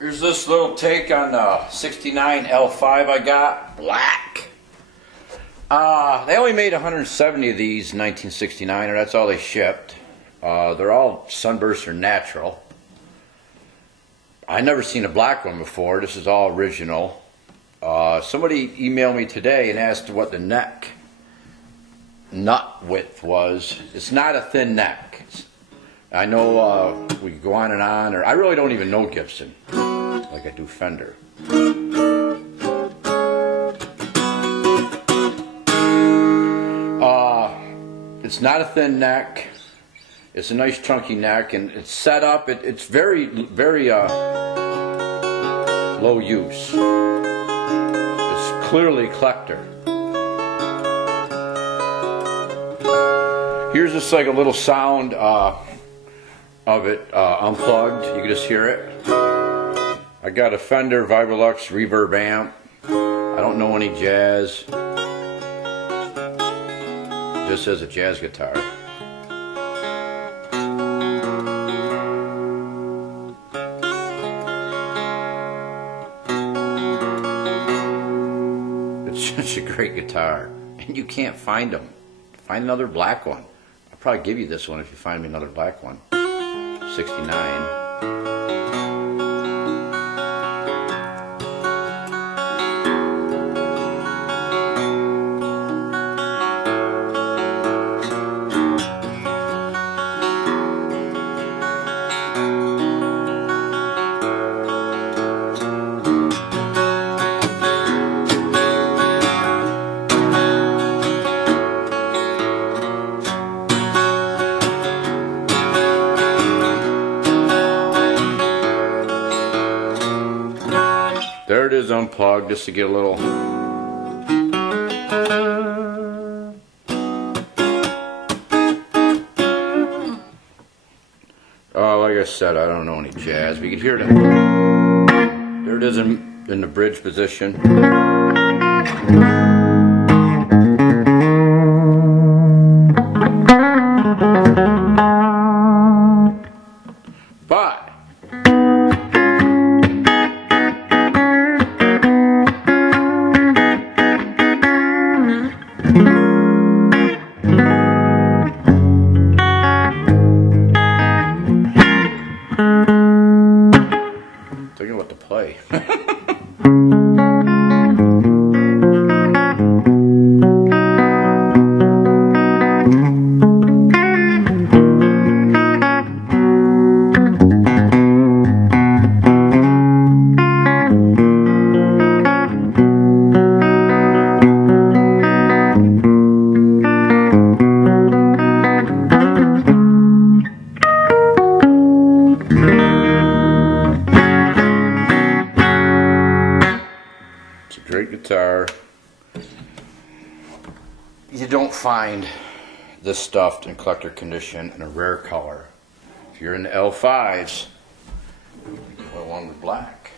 Here's this little take on the 69 L5 I got, black. They only made 170 of these in 1969, and that's all they shipped. They're all sunburst or natural. I never seen a black one before. This is all original. Somebody emailed me today and asked what the nut width was. It's not a thin neck. I know we could go on and on, or I really don't even know Gibson like I do Fender. It's not a thin neck. It's a nice chunky neck, and it's set up. It's very low use. It's clearly collector. Here's just like a little sound of it unplugged. You can just hear it. I got a Fender Vibrolux reverb amp. I don't know any jazz. Just as a jazz guitar. It's such a great guitar, and you can't find them. Find another black one. I'll probably give you this one if you find me another black one. 69. There it is unplugged, just to get a little. Like I said, I don't know any jazz, but you can hear it. There it is in the bridge position. But thinking what to play. It's a great guitar. You don't find this stuff in collector condition in a rare color. If you're in the L5s, you want one with black.